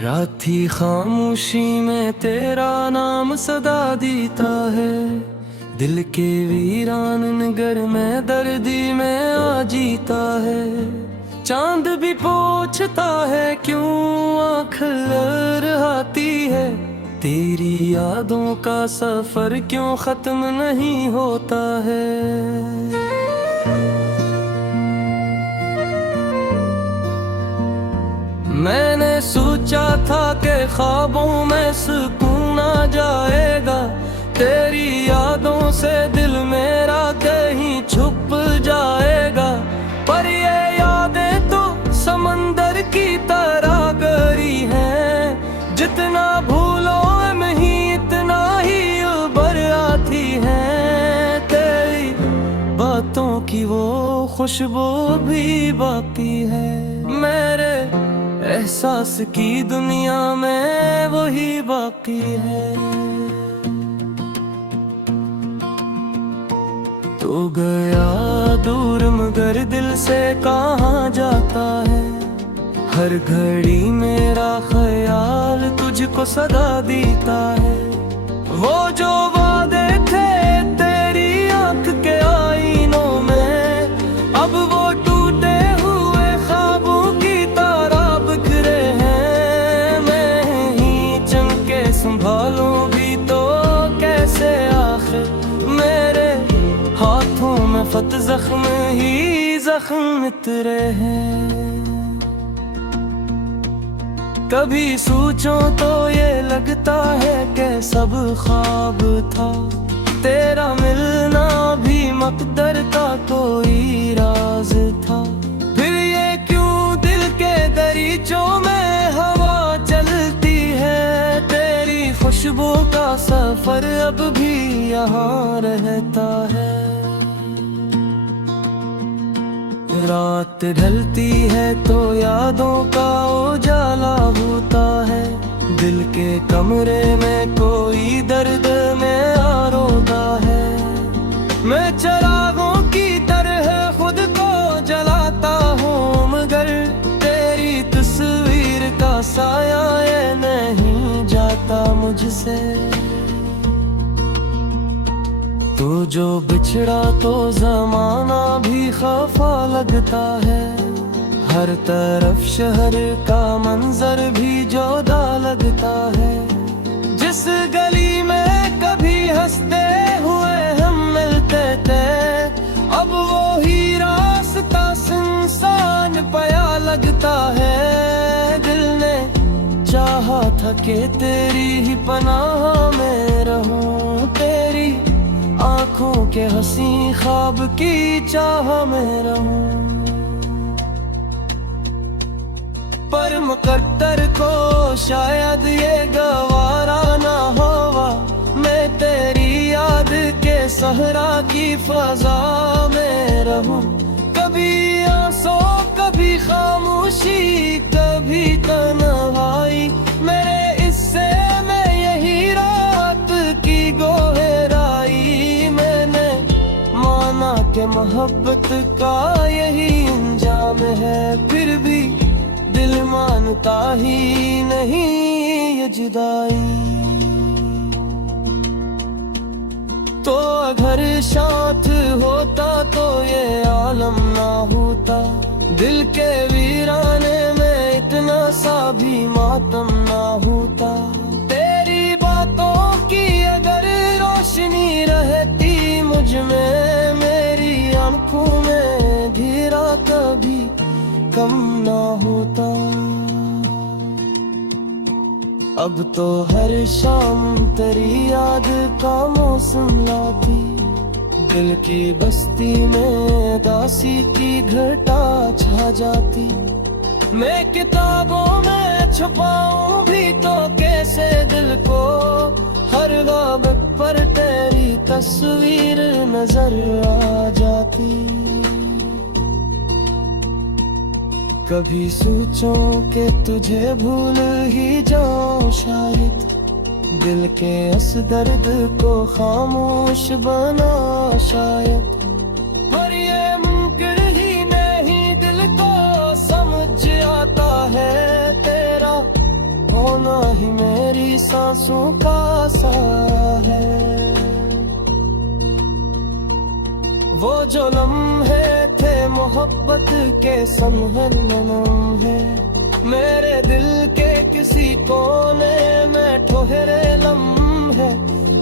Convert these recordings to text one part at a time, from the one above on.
रात थी खामोशी में तेरा नाम सदा देता है। दिल के वीरान नगर में दर्दी में आ जीता है। चांद भी पूछता है क्यों आँख लहराती है। तेरी यादों का सफर क्यों खत्म नहीं होता है। मैंने सोचा था कि ख्वाबों में सुकून आ जाएगा। तेरी यादों से दिल मेरा कहीं छुप जाएगा। पर ये यादें तो समंदर की तरह गहरी हैं। जितना भूलो नहीं इतना ही उबर आती है। तेरी बातों की वो खुशबू भी बाकी है। मेरे एहसास की दुनिया में वही बाकी है। तो गया दूर मगर दिल से कहाँ जाता है। हर घड़ी मेरा ख्याल तुझको सदा देता है। वो जो वादे थे तेरी आंख के आईनों में अब वो टूटे हुए ख्वाबों की तरह बिखरे हैं। मैं ही चमके संभालूं भी तो कैसे आखिर। मेरे हाथों में फत जख्म ही जख्म इतरे हैं। कभी सोचो तो ये लगता है कि सब ख्वाब था। तेरा मिलना भी मकदर का कोई राज था। फिर ये क्यों दिल के दरीचों में हवा चलती है। तेरी खुशबू का सफर अब भी यहाँ रहता है। रात ढलती है तो यादों का उजाला होता है। दिल के कमरे में कोई दर्द में रोता है। मैं चरागों की तरह खुद को जलाता हूँ मगर तेरी तस्वीर का साया ये नहीं जाता मुझसे। तू जो बिछड़ा तो जमाना भी खफा लगता है। हर तरफ शहर का मंजर भी जोदा लगता है। जिस गली में कभी हंसते हुए हम मिलते थे अब वो ही रास्ता सुनसान पया लगता है। दिल ने चाहा था कि तेरी ही पनाह में रहूं। तेरी आँखों के हंसी ख्वाब की चाह में रहूं। पर मुकद्दर को शायद ये गवारा ना होवा। मैं तेरी याद के सहरा की फजा में रहूं। कभी आंसू कभी खामोशी कभी तन्हाई। मेरे इससे मैं यही रात की गोहराई। मैंने माना कि मोहब्बत का यही अंजाम है। फिर भी दिल मानता ही नहीं ये जुदाई। तो अगर साथ होता तो ये आलम ना होता। दिल के वीराने में इतना सा भी मातम ना होता। तेरी बातों की अगर रोशनी रहती मुझ में मेरी आंखों में घेरा कभी कम ना होता। अब तो हर शाम तेरी याद का मौसम लाती। दिल की बस्ती में दासी की घटा छा जाती। मैं किताबों में छुपाऊं भी तो कैसे दिल को। हर ख्वाब पर तेरी तस्वीर नजर आ जाती। कभी सोचो कि तुझे भूल ही जाऊं शायद। दिल के इस दर्द को खामोश बना शायद। पर ये मुमकिन ही नहीं दिल को समझ आता है। तेरा अपना ही मेरी सांसों का सा है। वो जो लम्हे थे मोहब्बत के संभल लम्हे, मेरे दिल के किसी कोने में ठोहरे लम्हे,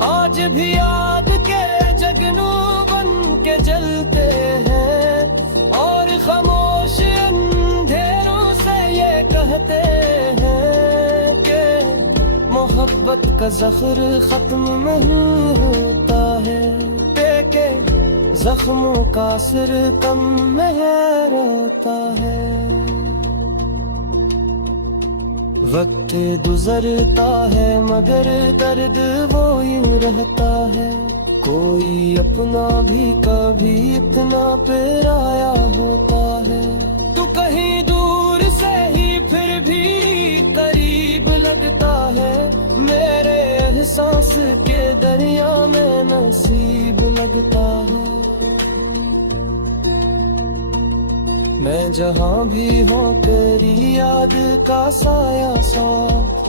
आज भी याद के जगनू बन के जलते हैं, और खामोश अंधेरों से ये कहते हैं कि मोहब्बत का ज़ख्र खत्म नहीं होता है, देखे जख्मों का सिर कम मेहर होता है। वक्त गुजरता है मगर दर्द वो यूं रहता है, कोई अपना भी कभी इतना पराया होता है। तू कहीं दूर से ही फिर भी करीब लगता है, मेरे एहसास के दरिया में नसीब लगता है। मैं जहाँ भी हूँ तेरी याद का साया साथ,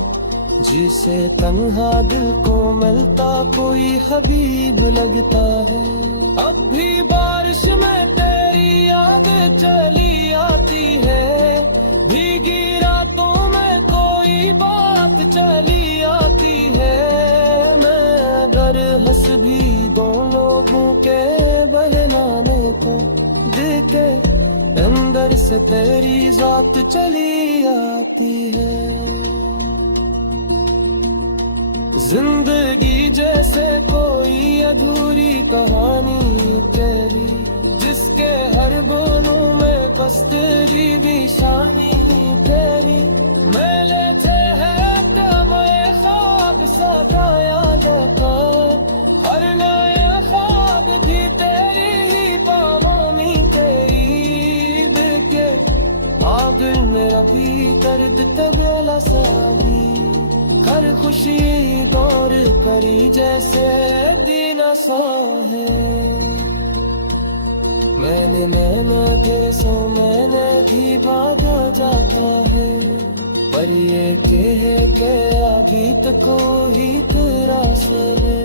जिसे तन्हा दिल को मिलता कोई हबीब लगता है। अब भी बारिश में तेरी याद चली आती है, भीगी रातों में कोई बात चली आती है। मैं अगर हंस भी दो लोगों के बहलाने को, दिल के अंदर से तेरी जात चली आती है। जिंदगी जैसे कोई अधूरी कहानी तेरी, जिसके हर बोलों में बस तेरी निशानी तेरी। मेले थे है मैं ख्वाब सताया लेकर, हर नया ख्वाब भी तेरी ही पावनी तेरी। दिल मेरा भी दर्द तबेला सा भी, हर खुशी दौर करी जैसे दीना सो है। मैंने थे सो मैंने भी भाग जाता है, पर ये कह के अभी तक कोई तेरा सर है।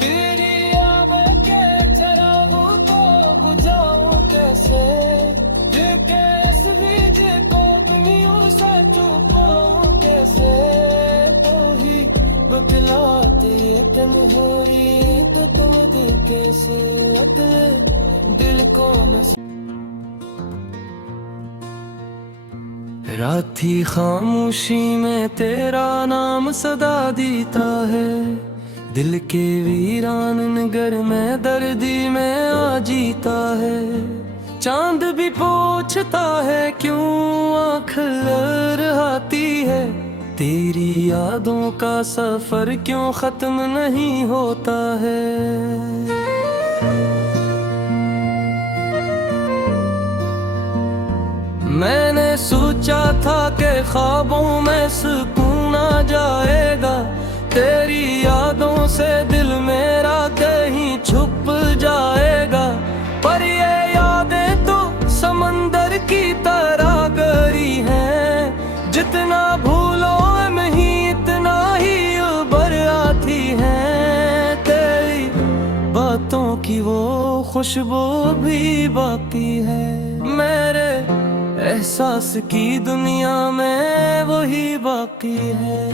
तेरी आवे के चरागों को बुझाऊं कैसे, बतलाते तन्हाई तो तुम दिल कैसे दिल को मैं। रात थी खामोशी में तेरा नाम सदा देता है, दिल के वीरान नगर में दर्दी में आ जीता है। चांद भी पूछता है क्यों आँख लहराती है, तेरी यादों का सफर क्यों खत्म नहीं होता है। मैंने सोचा था कि ख्वाबों में सुकून आ जाएगा, तेरी यादों से दिल मेरा कहीं छुप जाएगा। पर ये यादें तो समंदर की तरह गहरी हैं, जितना भूलो नहीं इतना ही उबर आती हैं। तेरी बातों की वो खुशबू भी बाकी है, मेरे एहसास की दुनिया में वही बाकी है।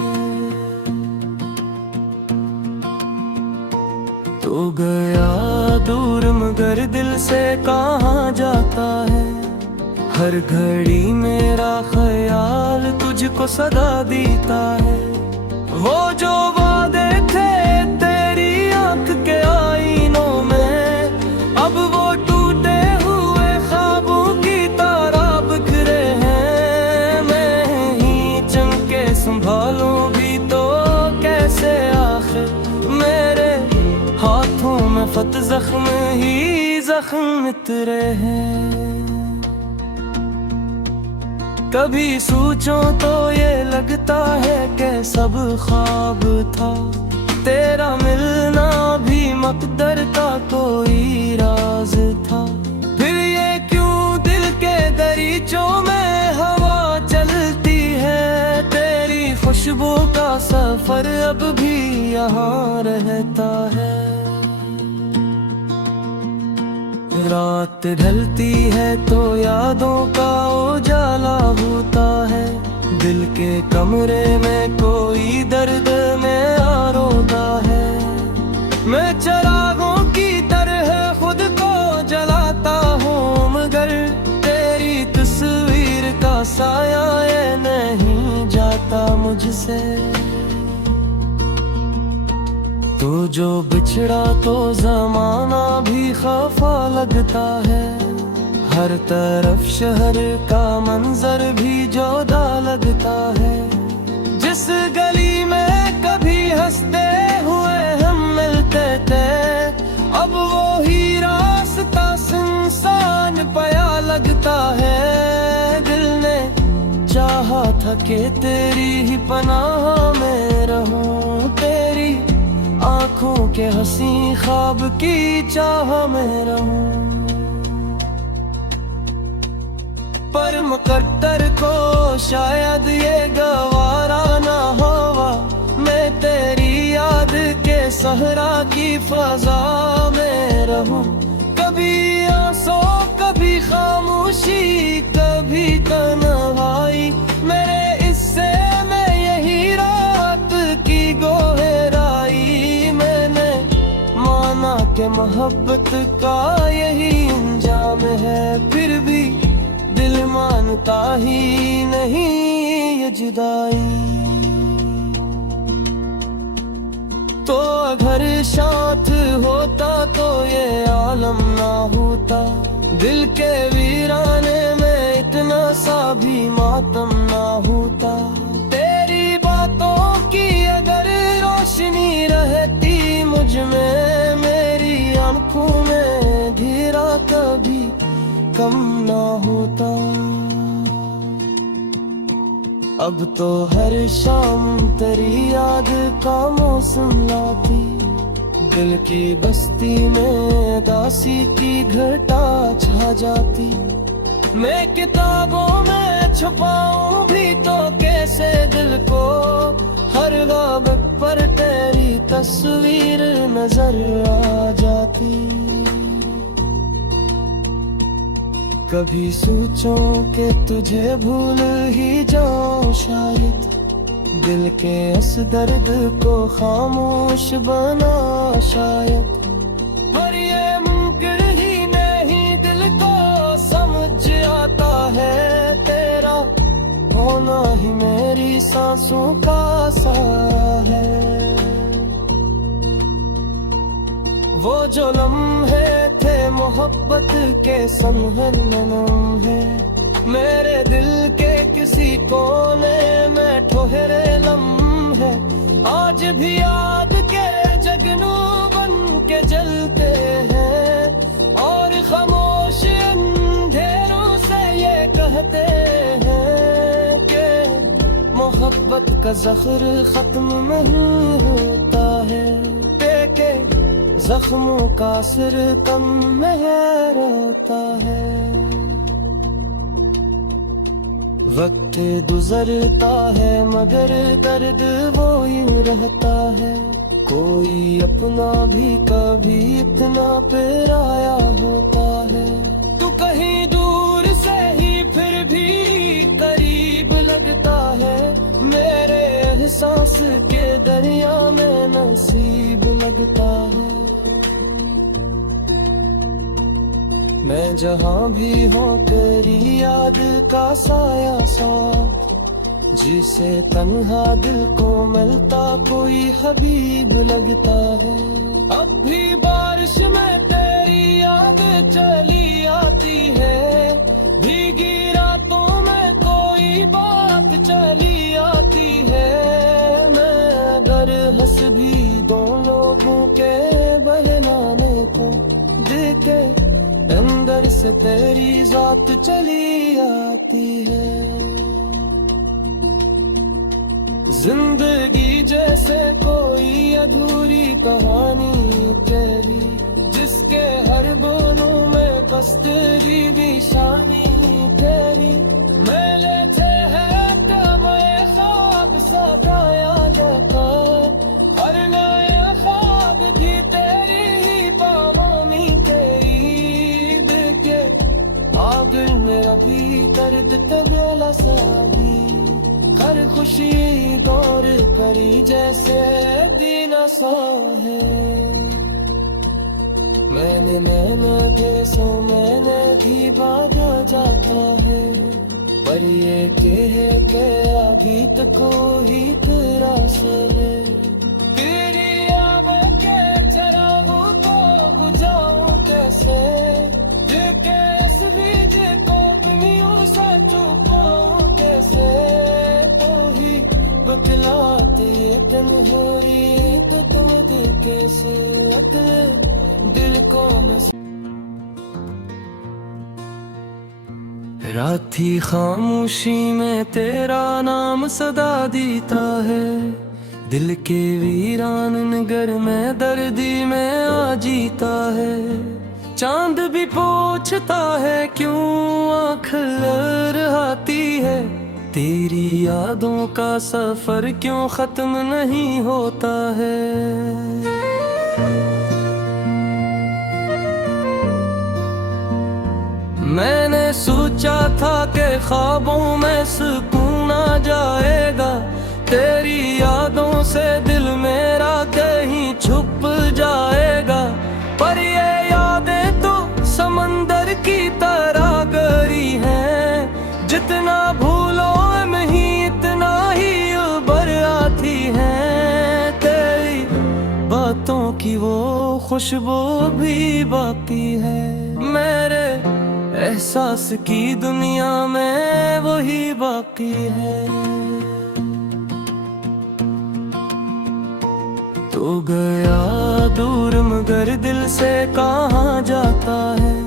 तो गया दूर मगर दिल से कहाँ जाता है, हर घड़ी मेरा ख्याल तुझको सदा देता है। वो जो वादे थे तेरी आंख के आईनों में, अब वो टूटे हुए ख्वाबों की तरह बिखरे हैं। मैं ही चमके संभालूं भी तो कैसे, आखिर मेरे हाथों में फत जख्म ही जख्म इतरे हैं। कभी सोचो तो ये लगता है कि सब ख्वाब था, तेरा मिलना भी मकदर का कोई राज था। फिर ये क्यों दिल के दरीचों में हवा चलती है, तेरी खुश खुशबू का सफर अब भी यहाँ रहता है। रात ढलती है तो यादों का उजाला होता है। दिल के कमरे में कोई दर्द में रोता है। मैं चरागों की तरह खुद को जलाता हूँ, मगर तेरी तस्वीर का साया ये नहीं जाता मुझसे। तू जो बिछड़ा तो जमाना भी खफा लगता है। हर तरफ शहर का मंजर भी जोदा लगता है। जिस गली में कभी हंसते हुए हम मिलते थे, अब वो ही रास्ता सुनसान पया लगता है। दिल ने चाहा था कि तेरी ही पनाह में रहूं, तेरी आँखों के हंसी ख्वाब की चाह में रहूं। पर मुकद्दर को शायद ये गवारा ना होवा, मैं तेरी याद के सहरा की फजा में रहूं। कभी आंसू कभी खामोशी कभी तन्हाई, मेरे हिस्से में यही रात की गोहराई। मैंने माना कि मोहब्बत का यही अंजाम है, फिर भी दिल मानता ही नहीं ये जुदाई। तो अगर साथ होता तो ये आलम ना होता। दिल के वीराने में इतना सा भी मातम ना होता। तेरी बातों की अगर रोशनी रहती मुझ में, मेरी आंखों में घेरा कभी कम ना होता। अब तो हर शाम तेरी याद का मौसम लाती, दिल की बस्ती में दासी की घटा छा जाती। मैं किताबों में छुपाऊं भी तो कैसे दिल को, हर गाबत पर तेरी तस्वीर नजर आ जाती। कभी सोचो कि तुझे भूल ही जाऊं शायद, दिल के इस दर्द को खामोश बना शायद। पर ये मुमकिन ही नहीं, दिल को समझ आता है तेरा होना ही मेरी सांसों का सहारा है। वो जो लम्हे थे मोहब्बत के संहर नम है, मेरे दिल के किसी कोने में ठोहरे लम्हे आज भी याद के जगनू बन के जलते हैं। और खामोश अंधेरों से ये कहते हैं कि मोहब्बत का ज़ख्र खत्म नहीं होता है, देखे जख्मों का सिर कम मेहर होता है। वक्त गुजरता है मगर दर्द वो ही रहता है। कोई अपना भी कभी इतना पराया होता है। तू कहीं दूर से ही फिर भी करीब लगता है, मेरे एहसास के दरिया में नसीब लगता है। मैं जहाँ भी हूँ तेरी याद का साया सा, जिसे तन्हा दिल को मिलता कोई हबीब लगता है। अब भी बारिश में तेरी याद चली आती है, भीगी रातों में कोई बात चली आती है। मैं अगर हंस भी दो लोगों के बहलाने को, देखे अंदर से तेरी जात चली आती है। जिंदगी जैसे कोई अधूरी कहानी तेरी, जिसके हर बोलों में बस तेरी निशानी तेरी। मैं लेते हैं तमय ख्वाब सदा दर्द तबेला सादी कर खुशी दौर करी जैसे दीना सो है मैंने दे सो मैंने भी भागा जाता है पर ये कह के अभी तक कोई तेरा सले तेरी आवाज़ के चरागों को बुझाऊं कैसे बतलाते ये तन हो रही तो तुम कैसे दिल को रात थी खामोशी में तेरा नाम सदा देता है दिल के वीरान नगर में दर्दी में आ जीता है चांद भी पूछता है क्यों आँख लहराती है तेरी यादों का सफर क्यों खत्म नहीं होता है मैंने सोचा था कि ख्वाबों में सुकून आ जाएगा तेरी यादों से दिल मेरा कहीं छुप जाएगा पर ये यादें तो समंदर की तरह गहरी हैं जितना भूलो नहीं इतना ही उबर आती है तेरी बातों की वो खुशबू भी बाकी है मेरे एहसास की दुनिया में वही बाकी है तो गया दूर मगर दिल से कहाँ जाता है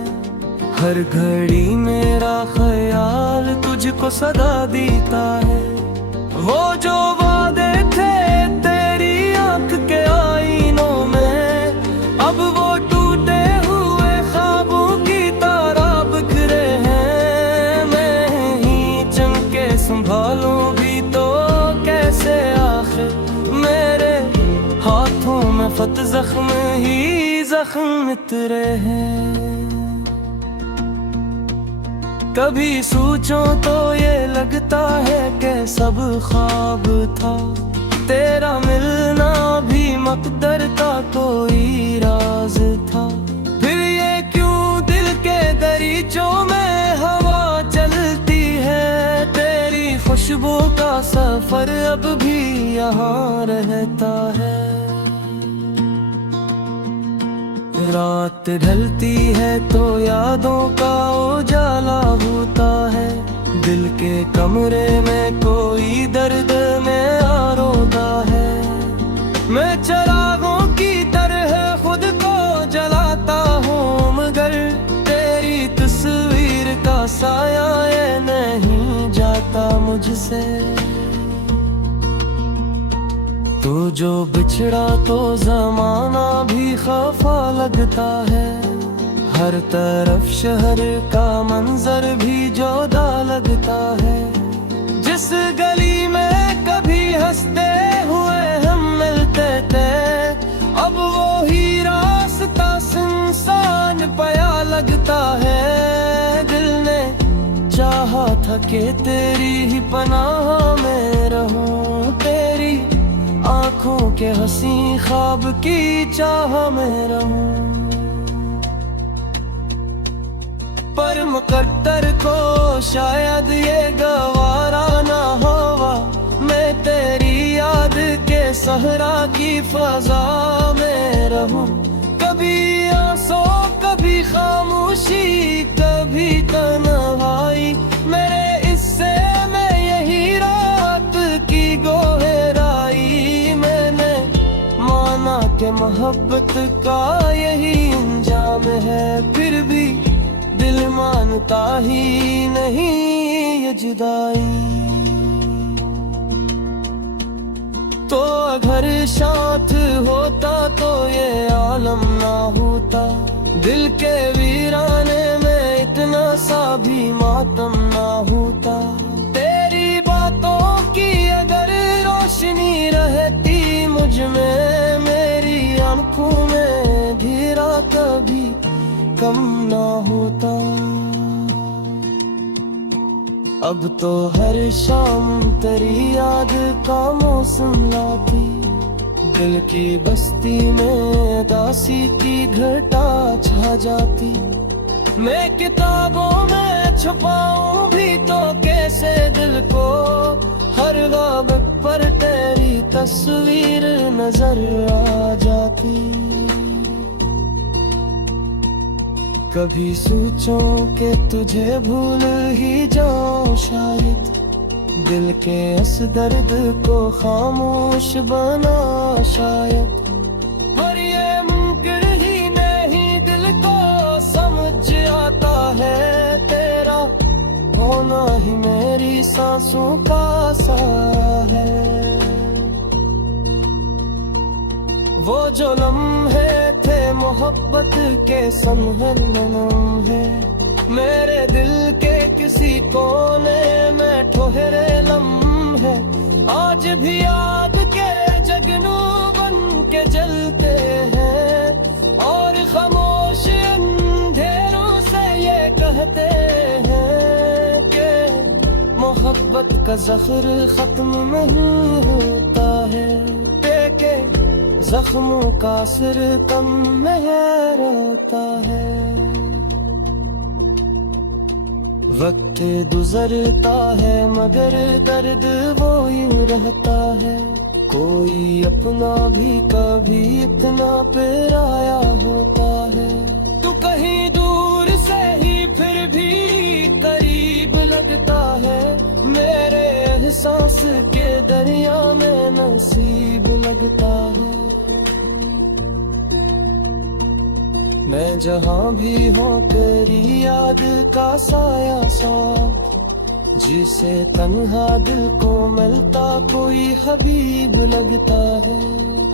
हर घड़ी मेरा ख्याल तुझको सदा देता है वो जो वादे थे तेरी आंख के आईनों में अब वो टूटे हुए ख्वाबों की तरह बिखरे हैं मैं ही चमके संभालूं भी तो कैसे आखिर मेरे हाथों में फत जख्म ही जख्म इतरे हैं कभी सोचो तो ये लगता है कि सब ख्वाब था तेरा मिलना भी मकदर का कोई राज था फिर ये क्यों दिल के दरीचों में हवा चलती है तेरी खुशबू का सफर अब भी यहाँ रहता है रात ढलती है तो यादों का उजाला होता है दिल के कमरे में कोई दर्द में रोता है मैं चरागों की तरह खुद को जलाता हूँ मगर तेरी तस्वीर का साया ये नहीं जाता मुझसे तू जो बिछड़ा तो जमाना भी खफा लगता है हर तरफ शहर का मंजर भी जोदा लगता है जिस गली में कभी हंसते हुए हम मिलते थे अब वो ही रास्ता सुनसान पया लगता है दिल ने चाहा था कि तेरी ही पनाह में रहूं तेरी आँखों के हंसी ख्वाब की चाह में रहूं पर मुकद्दर को शायद ये गवारा ना होवा मैं तेरी याद के सहरा की फजा में रहूं कभी आंसू कभी खामोशी कभी तन्हाई मेरे इससे मैं यही रात की गोहराई के मोहब्बत का यही अंजाम है फिर भी दिल मानता ही नहीं ये जुदाई तो अगर साथ होता तो ये आलम ना होता दिल के वीराने में इतना सा भी मातम ना होता तेरी बातों की अगर रोशनी रहती मुझ में मेरी आंखों में घेरा कभी कम ना होता अब तो हर शाम तेरी याद का मौसम लाती, दिल की बस्ती में दासी की घटा छा जाती। मैं किताबों में छुपाऊं भी तो कैसे दिल को, हर ख्वाब पर तेरी तस्वीर नजर आ जाती। कभी सोचो कि तुझे भूल ही जाऊं शायद, दिल के इस दर्द को खामोश बना शायद। पर ये मुमकिन ही नहीं, दिल को समझ आता है तेरा होना ही मेरी सांसों का सा है। वो जो लम्हे थे मोहब्बत के संभल लम्हे, मेरे दिल के किसी कोने में ठोहरे लम्हे, आज भी याद के जगनू बन के जलते हैं। और खामोश अंधेरों से ये कहते हैं कि मोहब्बत का ज़ख्र खत्म नहीं होता है, के जख्मों का सिर कम मेहर होता है। वक्त गुजरता है मगर दर्द वो यूं रहता है, कोई अपना भी कभी इतना पराया होता है। तू कहीं दूर से ही फिर भी करीब लगता है, मेरे एहसास के दरिया में नसीब लगता है। मैं जहाँ भी हूँ तेरी याद का साया सा, जिसे तन्हा दिल को मिलता कोई हबीब लगता है।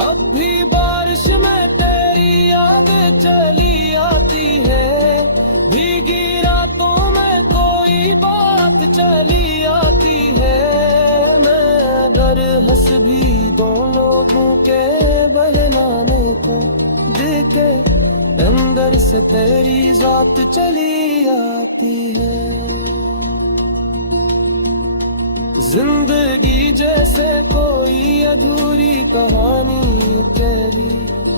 अब भी बारिश में तेरी याद चली आती है, भीगी रातों में कोई बात चली आती है। मैं अगर हंस भी दो लोगों के बहलाने को, देखे अंदर से तेरी जात चली आती है। जिंदगी जैसे कोई अधूरी कहानी तेरी,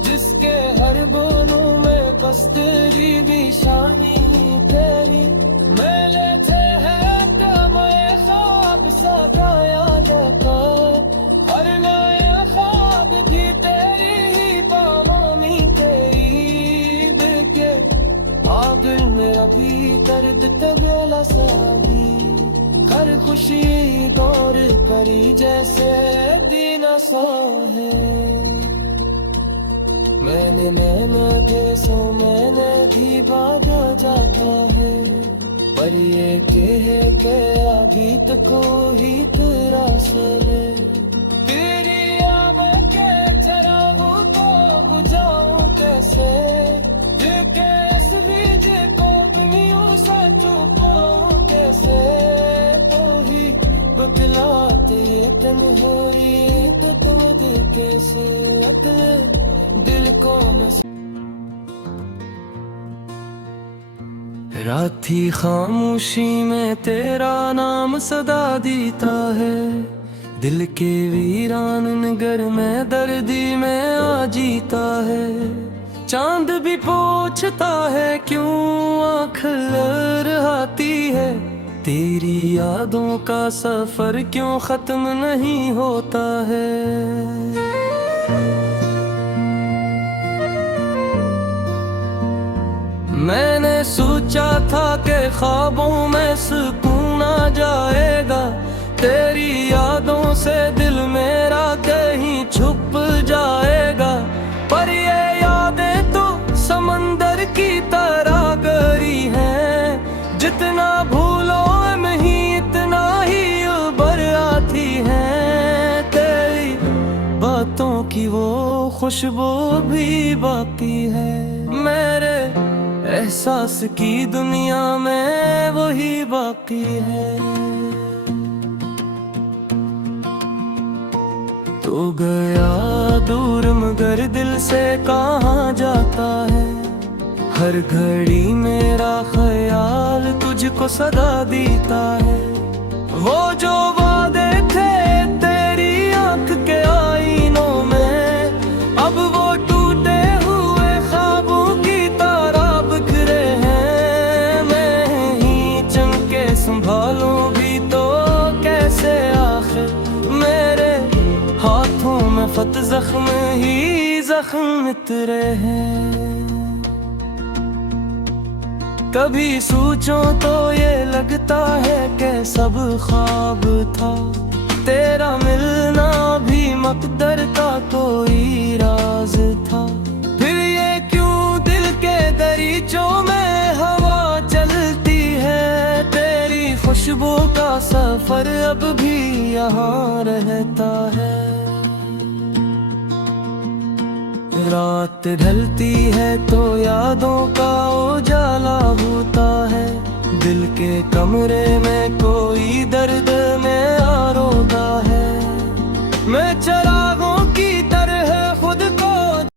जिसके हर बोलों में कस्तूरी भी शानी तेरी। मेले थे है मैं ख्वाब सताया लेकर, हर नया ख्वाब भी तेरी ही पावानी तेरी। दिल मेरा भी दर्द तबेला सा भी, हर खुशी गौर करी जैसे दीना सा है। मैंने नैना दे सो मैंने भी बाधा जाता है, पर ये कह के अभी तक ही तेरा सर तेरी आवाज़ के चरागों को बुझाऊं कैसे, बतलाते तन हो रही तो तुम कैसे दिल को रात थी खामोशी में तेरा नाम सदा देता है, दिल के वीरान नगर में दर्दी में आ जीता है। चांद भी पूछता है क्यों आँख लहराती है, तेरी यादों का सफर क्यों खत्म नहीं होता है। मैंने सोचा था कि ख्वाबों में सुकून आ जाएगा, तेरी यादों से दिल मेरा कहीं छुप जाएगा। पर ये यादें तो समंदर की तरह गहरी हैं, जितना भूलो नहीं इतना ही उबर आती है। तेरी बातों की वो खुशबू भी बाकी है, मेरे एहसास की दुनिया में वही बाकी है। तो गया दूर मगर दिल से कहाँ जाता है, हर घड़ी मेरा ख्याल तुझको सदा देता है। मोहब्बत जख्म ही जख्म मित्र हैं। कभी सोचो तो ये लगता है कि सब ख्वाब था, तेरा मिलना भी मकदर का कोई राज था। फिर ये क्यों दिल के दरीचों में हवा चलती है, तेरी खुशबू का सफर अब भी यहाँ रहता है। रात ढलती है तो यादों का उजाला होता है, दिल के कमरे में कोई दर्द